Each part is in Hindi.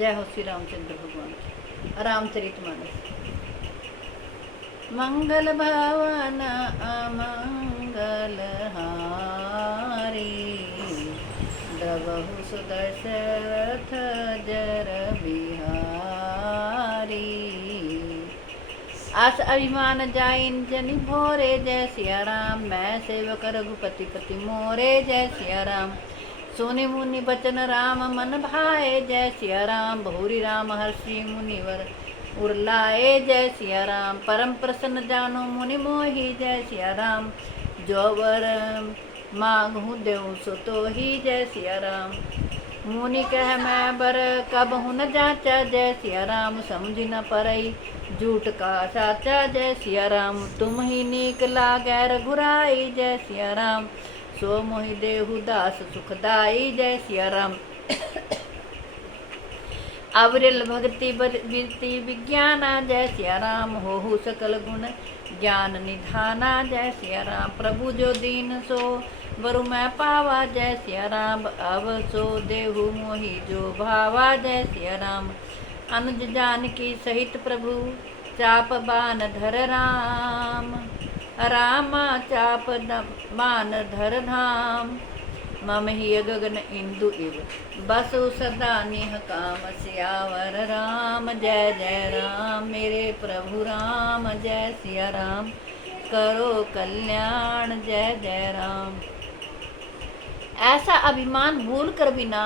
जय हो श्री रामचंद्र भगवान की। रामचरितमानस। मंगल भवन अमंगल हारी, द्रवहु सुदशरथ जर बिहारी। आस अभिमान जाइन जनि भोरे, जय सिया राम। मैं सेवक रघुपति पति मोरे, जय सिया राम। सोने मुनि बचन राम मन भाए, जय सिया राम। बहुरी राम हर्षि मुनिवर उर्लाए, जय सिया राम। परम प्रसन्न जानो मुनि मोहि, जय सिया राम। जो वर मांगहु देहु सो तोहि, जय सिया राम। मुनि कह मैं बर कबहु न जाचा, जय सिया राम। समझ न परई झूठ का साचा, जय सिया राम। तुम ही नीक लागै रघुराई, जय सिया राम। सो मोहि देहु दास सुखदाई, जय सिया राम। अविरल भक्ति विरति विज्ञाना, जय सिया राम। होहु सकल गुण ज्ञान निधाना, जय सिया राम। प्रभु जो दीन सो बरु मैं पावा, जय सिया राम। अब सो देहु मोहि जो भावा, जय सिया राम। अनुज जानकी सहित प्रभु चाप बान धर राम। रामा चाप बान धर धाम। मम ही गगन इंदु इव बसु सदा निह काम। सियावर राम जय जय राम। मेरे प्रभु राम जय सिया राम। करो कल्याण जय जय राम। ऐसा अभिमान भूल कर भी ना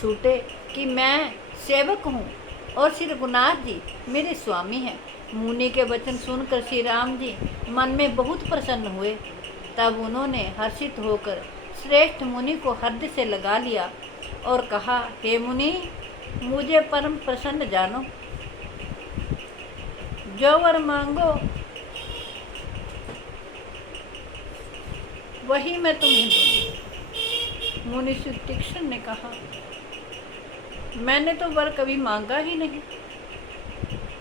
छूटे कि मैं सेवक हूँ और श्री रघुनाथ जी मेरे स्वामी हैं। मुनि के वचन सुनकर श्री राम जी मन में बहुत प्रसन्न हुए। तब उन्होंने हर्षित होकर श्रेष्ठ मुनि को हृदय से लगा लिया और कहा, हे मुनि, मुझे परम प्रसन्न जानो। जो वर मांगो वही मैं तुम्हें दूंगी। मुनि श्री तीक्ष्ण ने कहा, मैंने तो वर कभी मांगा ही नहीं।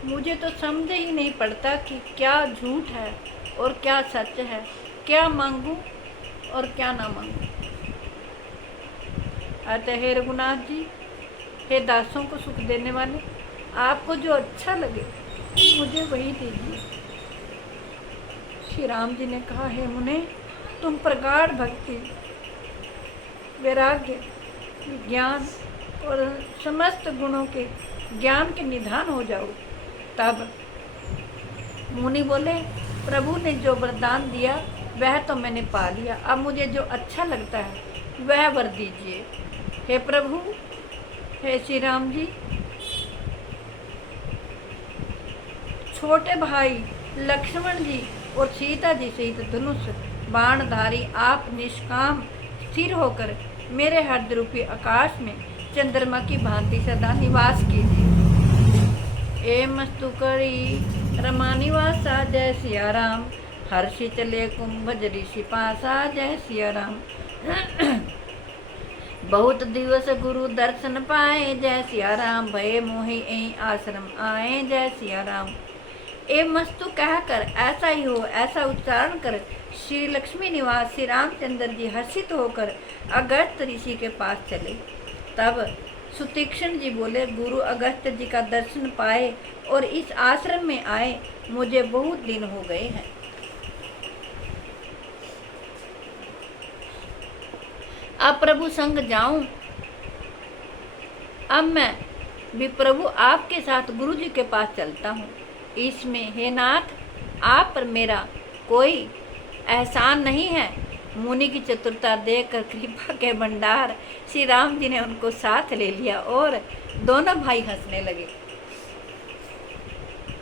मुझे तो समझ ही नहीं पड़ता कि क्या झूठ है और क्या सच है, क्या मांगूं और क्या ना मांगूं। अतः हे रघुनाथ जी, हे दासों को सुख देने वाले, आपको जो अच्छा लगे मुझे वही दीजिए। श्री राम जी ने कहा, हे मुने, तुम प्रगाढ़ भक्ति, वैराग्य, ज्ञान और समस्त गुणों के ज्ञान के निधान हो जाओ। तब मुनि बोले, प्रभु ने जो वरदान दिया वह तो मैंने पा लिया। अब मुझे जो अच्छा लगता है वह वर दीजिए। हे प्रभु, हे श्री राम जी, छोटे भाई लक्ष्मण जी और सीता जी सहित धनुष बाणधारी आप निष्काम स्थिर होकर मेरे हृदय रूपी आकाश में चंद्रमा की भांति सदा निवास कीजिए। ए मस्तु करी रमा निवासा, जय सिया राम। हर्षि चले कुंभज ऋषि पासा, जय सिया राम। बहुत दिवस गुरु दर्शन पाए, जय सिया राम। भय मोहि ऐ आश्रम आए, जय सिया राम। ए मस्तु कहकर ऐसा ही हो ऐसा उच्चारण कर श्री लक्ष्मी निवास श्री रामचंद्र जी हर्षित होकर अगस्त ऋषि के पास चले। तब सुतीक्ष्ण जी बोले, गुरु अगस्त जी का दर्शन पाए और इस आश्रम में आए मुझे बहुत दिन हो गए हैं। अब प्रभु संग जाऊं। अब मैं भी प्रभु आपके साथ गुरु जी के पास चलता हूँ। इसमें हे नाथ, आप पर मेरा कोई एहसान नहीं है। मुनि की चतुरता देखकर कृपा के भंडार श्री राम जी ने उनको साथ ले लिया और दोनों भाई हंसने लगे।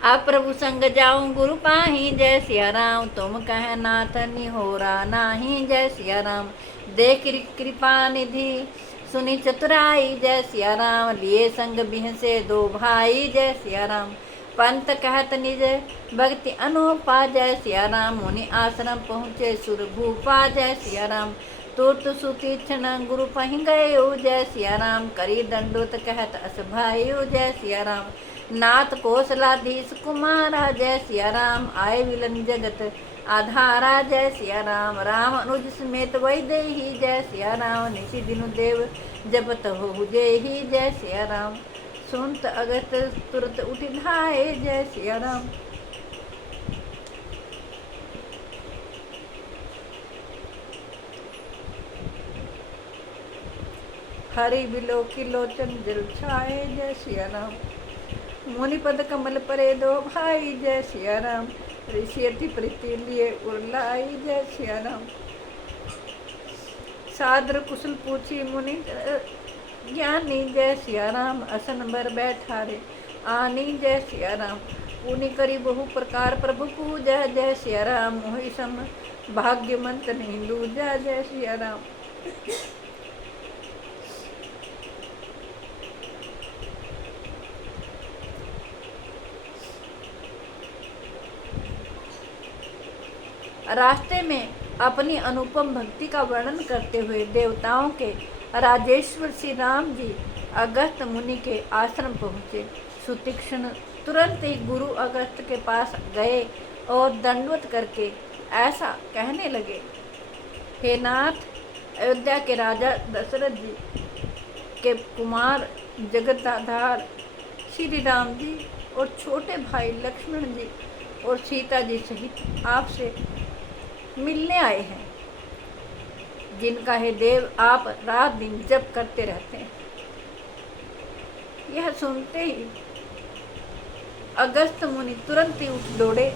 अब प्रभु संग जाऊं गुरु पाही, जय सिया राम। तुम कह नाथ निहोरा नाही, जय सिया राम। देख कृपा निधि सुनी चतुराई, जय सिया राम। लिए संग बिहसे दो भाई, जय सिया राम। पंत कहत निज भक्ति अनुपा, जय सिया राम। मुनि आश्रम पहुँचे सुर भूपा, जय सिया राम। तुरत सुतीक्ष्ण गुरु पहि गए, जय सिया राम। करी दंडोत कहत अस भाइयो, जय सिया राम। नाथ कौशलाधीश कुमारा, जय सिया राम। आए विलन जगत आधारा, जय सिया राम। राम अनुज समेत वैदेही, जय सिया राम। निशि दिनु देव जपत हो जय ही जय सिया राम। सुनत अगस्त तुरत उठ धाये जय सिया राम। हरि बिलो की लोचन जल छाए जय सिया राम। मुनि पद कमल परे दो भाई जय सिया राम। ऋषि अति प्रीति लिए उर्लाई जय सिया राम। सादर कुशल पूछी मुनि ज्ञानी जय सिया राम। असन बर बैठारे आनी जय सिया राम। पुनि करी बहु प्रकार प्रभु पूजा जय सिया राम। मोहि सम भाग्यमंत नहीं दूजा जय सिया राम। रास्ते में अपनी अनुपम भक्ति का वर्णन करते हुए देवताओं के राजेश्वर श्री राम जी अगस्त मुनि के आश्रम पहुँचे। सुतीक्ष्ण तुरंत ही गुरु अगस्त के पास गए और दंडवत करके ऐसा कहने लगे, हे नाथ, अयोध्या के राजा दशरथ जी के कुमार जगदाधार श्री राम जी और छोटे भाई लक्ष्मण जी और सीता जी सहित आपसे मिलने आए हैं, जिनका हे देव आप रात दिन जप करते रहते हैं। यह सुनते ही अगस्त मुनि तुरंत ही उठ दौड़े।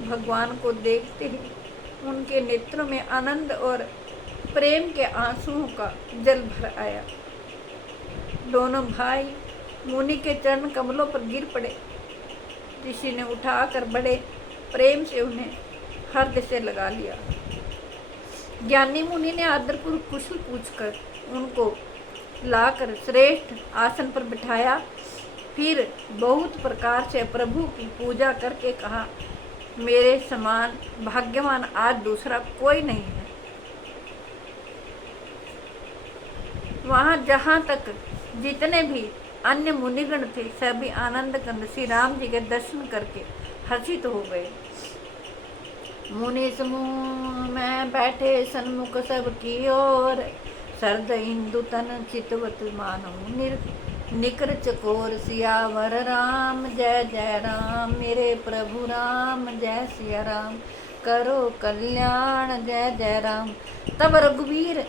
भगवान को देखते ही उनके नेत्रों में आनंद और प्रेम के आंसुओं का जल भर आया। दोनों भाई मुनि के चरण कमलों पर गिर पड़े। ऋषि ने उठाकर बड़े प्रेम से उन्हें हृदय से लगा लिया। ज्ञानी मुनि ने आदरपूर्वक कुशल पूछकर उनको लाकर श्रेष्ठ आसन पर बिठाया। फिर बहुत प्रकार से प्रभु की पूजा करके कहा, मेरे समान भाग्यवान आज दूसरा कोई नहीं है। वहाँ जहाँ तक जितने भी अन्य मुनिगण थे सभी आनंद कंद श्री राम जी के दर्शन करके हर्षित हो गए। मुनि समूह में बैठे सन्मुख सब की ओर, सरद इंदु तन चितवत मानो निकर चकोर। सियावर राम जय जय राम, मेरे प्रभु राम जय सिया राम, करो कल्याण जय जय राम। तब रघुवीर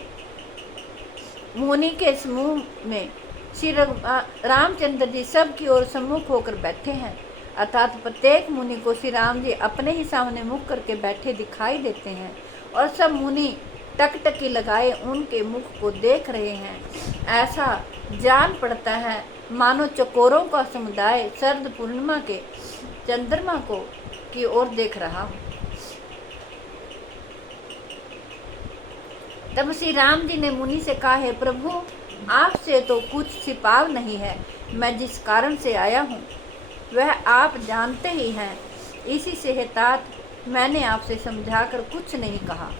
मुनि के समूह में श्री रामचंद्र जी सब की ओर सम्मुख होकर बैठे हैं, अर्थात प्रत्येक मुनि को श्री राम जी अपने ही सामने मुख करके बैठे दिखाई देते हैं और सब मुनि टकटकी लगाए उनके मुख को देख रहे हैं। ऐसा जान पड़ता है मानो चकोरों का समुदाय शरद पूर्णिमा के चंद्रमा को की ओर देख रहा हो। तब श्री राम जी ने मुनि से कहा, है प्रभु, आपसे तो कुछ छिपाव नहीं है। मैं जिस कारण से आया हूँ वह आप जानते ही हैं। इसी से है तात मैंने आपसे समझाकर कुछ नहीं कहा।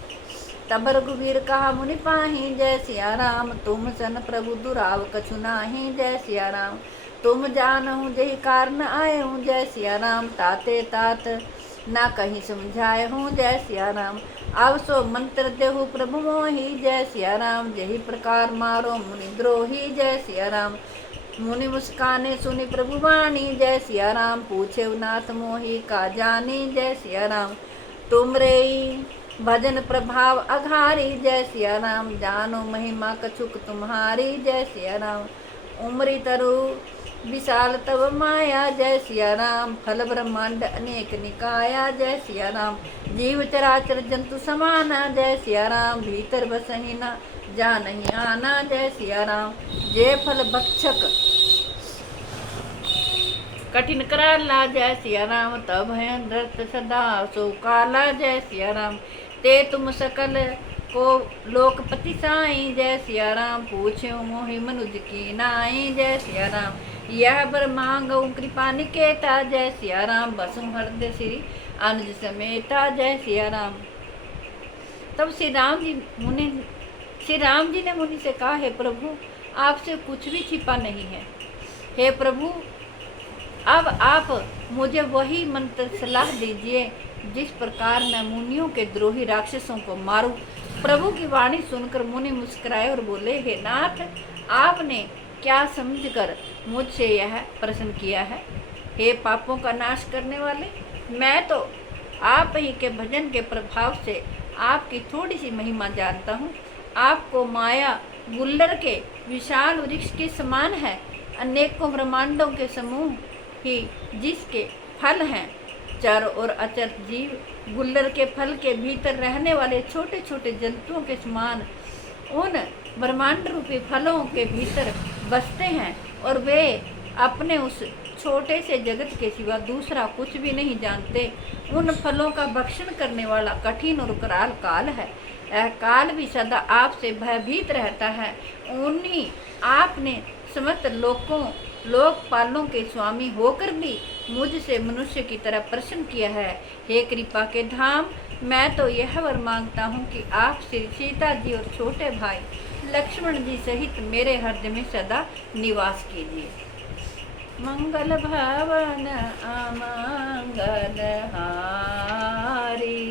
तब रघुवीर कहा, मुनि पाही जय सिया राम, तुम सन प्रभु दुराव कछु नाही जय सिया राम। तुम जानहु जही कारण आए हूँ जय सिया राम, ताते तात ना कहीं समझाए हूँ जय सिया राम। अब सो मंत्र देहु प्रभु मोहि जय सिया राम, जही प्रकार मारो मुनि द्रोही जय सिया राम। मुनि मुस्काने सुनि प्रभु वाणी जय सिया राम, पूछे नाथ मोहि का जानी जय सिया राम। तुम रे भजन प्रभाव अघारी जय सिया राम, जानो महिमा कछुक तुम्हारी जय सिया राम। उमरी तरु विशाल तब माया जय सिया राम, फल ब्रह्मांड अनेक निकाया जय सिया राम। जीव चराचर जंतु समाना जय सिया राम, भीतर बसही न जा नहीं आना जय सिया राम। जय फल भक्षक कठिन कराला जय सिया राम, तब है नृत सदा सो काला जय सिया राम। ते तुम सकल को लोकपति साई जय सिया राम, पूछो मोहि मनुज की नाई जय सिया राम। यह बर मांगो कृपा निकेता जय सिया राम, बसु हृदय श्री अनुज समेता जय सिया राम। तब श्री राम जी ने मुनि से कहा, हे प्रभु, आपसे कुछ भी छिपा नहीं है। हे प्रभु, अब आप मुझे वही मंत्र सलाह दीजिए जिस प्रकार मैं मुनियों के द्रोही राक्षसों को मारूं प्रभु की वाणी सुनकर मुनि मुस्कुराए और बोले, हे नाथ, आपने क्या समझकर मुझसे यह प्रश्न किया है? हे पापों का नाश करने वाले, मैं तो आप ही के भजन के प्रभाव से आपकी थोड़ी सी महिमा जानता हूँ। आपको माया गुल्लर के विशाल वृक्ष के समान है। अनेकों ब्रह्मांडों के समूह ही जिसके फल हैं। चर और अचर जीव गुल्लर के फल के भीतर रहने वाले छोटे छोटे जंतुओं के समान उन ब्रह्मांड रूपी फलों के भीतर बसते हैं, और वे अपने उस छोटे से जगत के सिवा दूसरा कुछ भी नहीं जानते। उन फलों का भक्षण करने वाला कठिन और कराल काल है। यह काल भी सदा आपसे भयभीत रहता है। उन्हीं आपने समस्त लोकपालों के स्वामी होकर भी मुझसे मनुष्य की तरह प्रश्न किया है। हे कृपा के धाम, मैं तो यह वर मांगता हूँ कि आप श्री सीता जी और छोटे भाई लक्ष्मण जी सहित मेरे हृदय में सदा निवास कीजिए। मंगल भवन अमंगल हारी,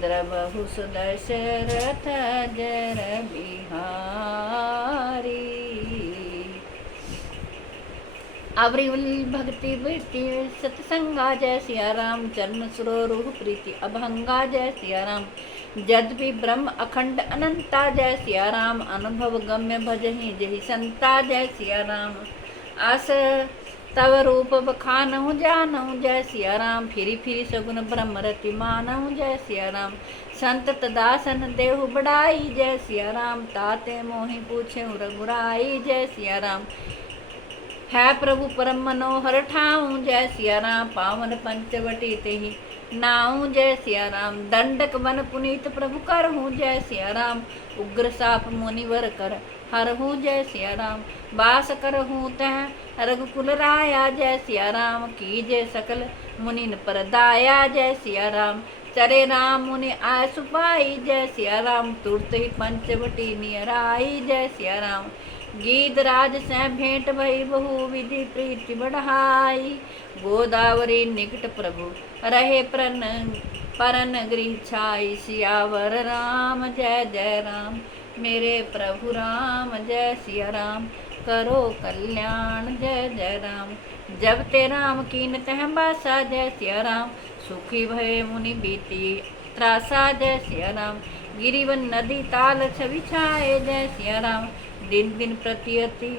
द्रवहु सुदशरथ जर बिहारी। आवरिवल भक्ति वृत्ति सत्संगा जय सिया राम, चरण सुरोरुह प्रीति अभंगा जय सिया राम। यद्यपि ब्रह्म अखंड अनंता जय सिया राम, अनुभव गम्य भजहि जहि संता जय सिया राम। आस तव रूप बखानहु जानहु जय सिया राम, फिरी फिरी सगुन ब्रह्म रति मानहु जय सिया राम। संत दासन देहु बड़ाई जय सिया राम, ताते मोहि पूछे रघुराई जय सिया राम। है प्रभु परम मनोहर ठाऊं जय सिया राम, पावन पंचवटी तेहि नाऊं जय सिया राम। दंडक बन पुनीत प्रभु करहूँ जय सिया राम, उग्र साप मुनिवर कर हरहूँ जय सिया राम। वास करहूँ तह रघुकुल राया जय सिया राम, कीजे सकल मुनिन पर दाया जय सिया राम। चरे राम मुनि आय सुपाई जय सिया राम, तुरत ही पंचवटी नियराई जय सिया राम। गीत राज से भेंट भई बहु विधि प्रीति बढ़ाई, गोदावरी निकट प्रभु रहे परन गृह छाई। सियावर राम जय जय राम, मेरे प्रभु राम जय सिया राम। करो कल्याण जय जय राम, जब ते राम कीन तह बासा जय सिया राम। सुखी भय मुनि बीती त्रासा जय सिया राम, गिरिवन नदी ताल छवि छाए जय सिया राम। दिन दिन प्रतियति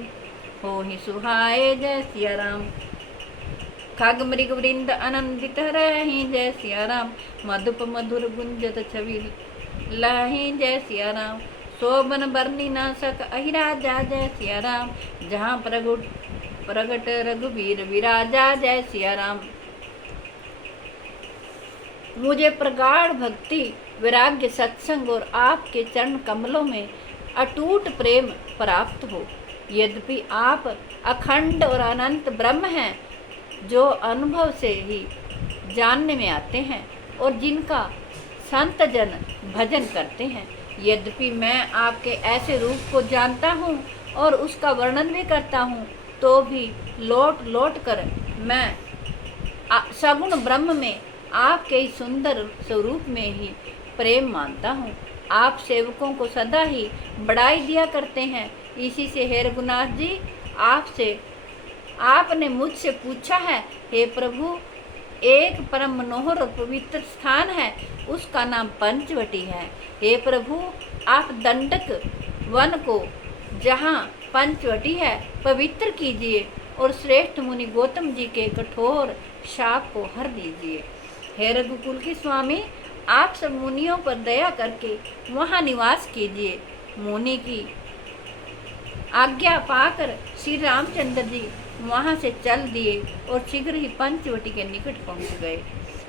हो ही सुहाए जय सिया राम, खग मृग वृंद आनंदित रही जय सिया राम। मधुप मधुर गुंजत छवि लही जय सिया राम, शोभन बरनी न सक अहिराजा जय सिया राम। जहाँ प्रगट रघुवीर विराजा जय सिया राम। मुझे प्रगाढ़ भक्ति वैराग्य सत्संग और आपके चरण कमलों में अटूट प्रेम प्राप्त हो। यद्यपि आप अखंड और अनंत ब्रह्म हैं, जो अनुभव से ही जानने में आते हैं और जिनका संत जन भजन करते हैं। यद्यपि मैं आपके ऐसे रूप को जानता हूँ और उसका वर्णन भी करता हूँ, तो भी लौट लौट कर मैं सगुण ब्रह्म में आपके इस सुंदर स्वरूप में ही प्रेम मानता हूँ। आप सेवकों को सदा ही बढ़ाई दिया करते हैं। इसी से हे रघुनाथ जी, आपने मुझसे पूछा है, हे प्रभु, एक परम मनोहर और पवित्र स्थान है, उसका नाम पंचवटी है। हे प्रभु, आप दंडक वन को, जहाँ पंचवटी है, पवित्र कीजिए और श्रेष्ठ मुनि गौतम जी के कठोर शाप को हर दीजिए। हे रघुकुल के स्वामी, आप सब मुनियों पर दया करके वहाँ निवास कीजिए। मुनि की आज्ञा पाकर श्री रामचंद्र जी वहाँ से चल दिए और शीघ्र ही पंचवटी के निकट पहुँच गए।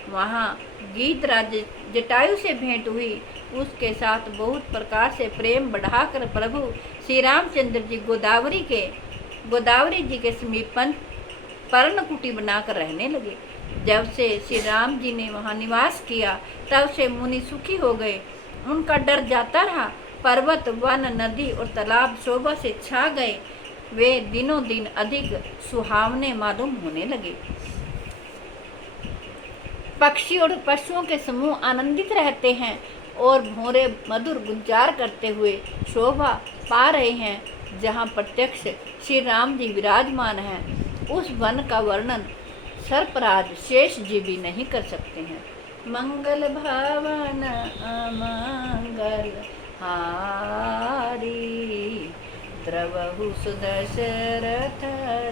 वहाँ गीधराज जटायु से भेंट हुई। उसके साथ बहुत प्रकार से प्रेम बढ़ाकर प्रभु श्री रामचंद्र जी गोदावरी जी के समीप पर्णकुटी बनाकर रहने लगे। जब से श्री राम जी ने वहाँ निवास किया, तब से मुनि सुखी हो गए। उनका डर जाता रहा। पर्वत, वन, नदी और तालाब शोभा से छा गए। वे दिनों दिन अधिक सुहावने मालूम होने लगे। पक्षी और पशुओं के समूह आनंदित रहते हैं। और भौरे मधुर गुंजार करते हुए शोभा पा रहे हैं, जहाँ प्रत्यक्ष श्री राम जी विराजमान हैं। उस वन का वर्णन सर्पराज शेष जी भी नहीं कर सकते हैं। मंगल भवन अमंगल हारी, द्रवहु सुदशरथ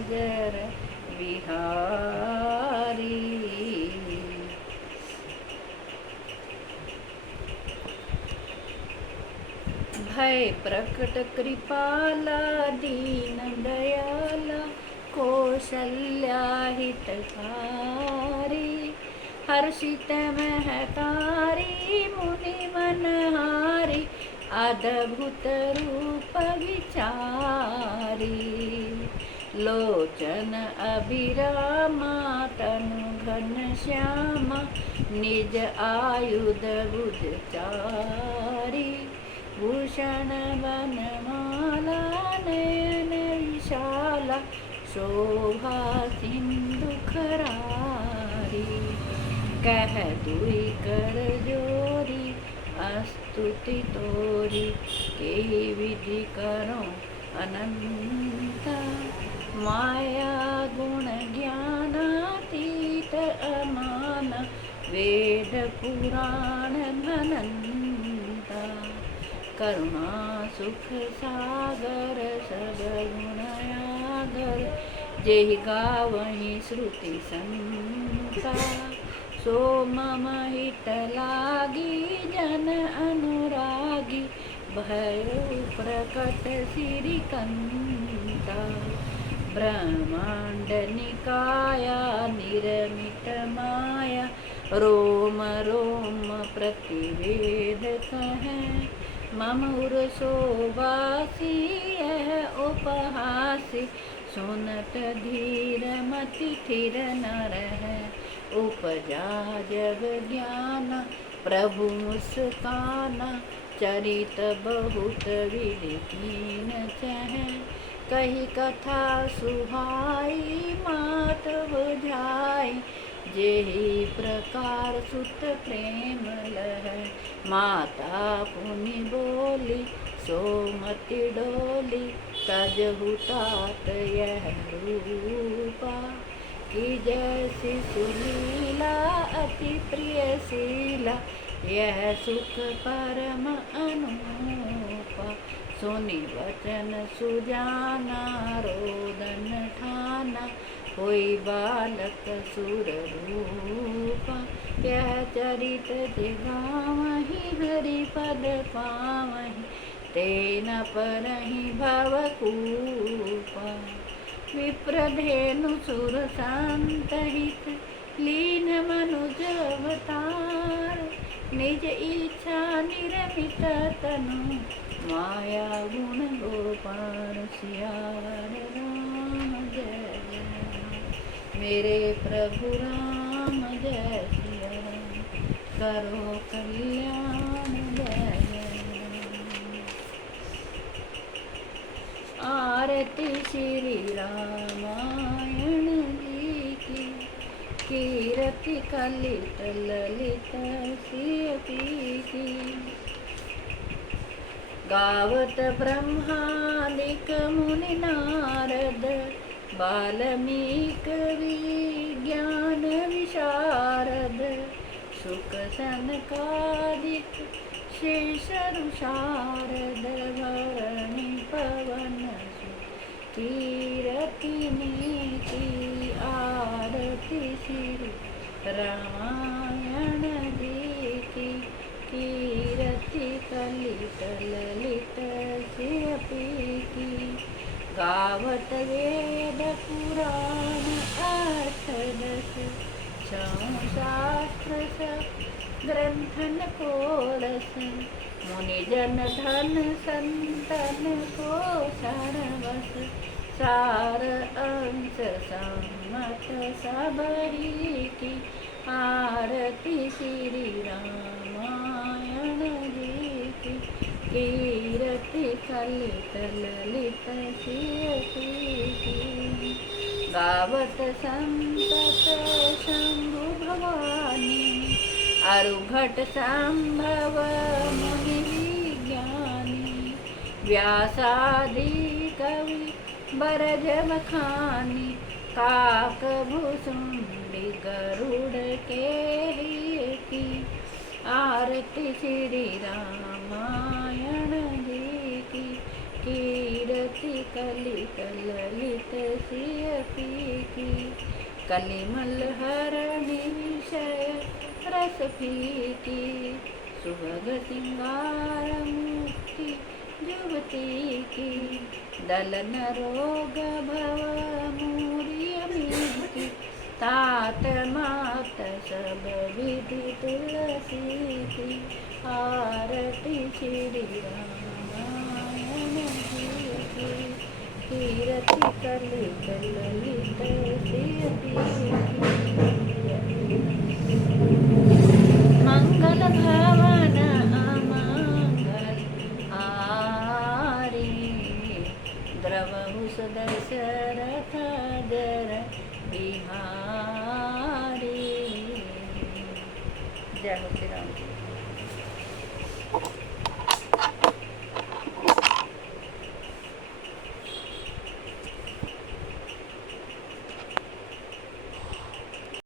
जर बिहारी। भय प्रकट कृपाला दीन दयाला, कौशल्या हितकारी, हर्षित महतारी मुनि मनहारी, अद्भुत रूप विचारी। लोचन अभिरामा तनु घन श्यामा, निज आयुध भुज चारी, भूषण वनमाला नयन विशाला, शोभा सिंधु खरारी। कह दुई कर जोरी स्तुति तोरी, के विधि करो अनंता, माया गुण ज्ञानातीत अमान, वेद पुराण अनंता। करुणा सुख सागर सब गुणयागर, जेहि गावहि श्रुति संता। सो मम हित लागी जन अनुरागी, भयउ प्रकट श्रीकंता। ब्रह्मांड निकाया निर्मित माया, रोम रोम प्रतिवेद कहें। मम उर शोभासी यह उपहासी, सुनत धीर मति थिर न रहे। उपजा जग ज्ञान प्रभु मुस्काना, चरित बहुत विधि कीन चहे। कही कथा सुहाई मात बुझाई, जेहि प्रकार सुत प्रेम लहै। माता पुनि बोली सोमति डोली, तजहु तात यह रूपा। कि जैसी सुलीला अति प्रिय शीला, यह सुख परम अनुपा। सुनि वचन सुजाना रोदन ठाना, होई बालक सुर रूपा। यह चरित जिगावहि हरि पद पावहि, तेन परहि भवकूपा। विप्रधेनु सुर संतहित, लीन मनुज अवतार। निज इच्छा निरमित तनु, माया गुण गोपाल। सियार राम जय जय, मेरे प्रभु राम जय सिया राम। करो कल्याण जय जय। आरती श्री रामायण जी की, कीरति कलित ललित सियपी की। गावत ब्रह्मादिक मुनि नारद, वाल्मीकि विज्ञान विशारद। सुख सनकादिक शेष शारद, भरणी पवन कीरति नीति। आरती श्री रामायण जी की, कीरति कलित ललित सियपी की। गावत वेद पुराण अष्टदश, शास्त्र ग्रंथन कोरस। मुनिजन धन संतन को शरणवश, सार अंश सम्मत सबरी की। आरती श्री रामायण जी की, कीरति कलित ललित सियपी की। गावत संतत शंभु भवानी, अरुघट संभव मुनि विज्ञानी व्यासादि कवि बरज बखानी काक भुसुंडी गरुड़ के की आरती श्री रामायण जी की कीरति कलित ललित सियपी की कलिमल हरणी विषय रस फीकी सुभग सिंगार मुक्ति जुवती की दलन रोग भव मूर्य की तात मात सब विधि तुलसी की आरती श्री रामायण जी की कीरति कलित ललित सियपी मंगल भवन अमंगल हारी द्रवहु दशरथ जर बिहारी। जय हो श्री राम जी।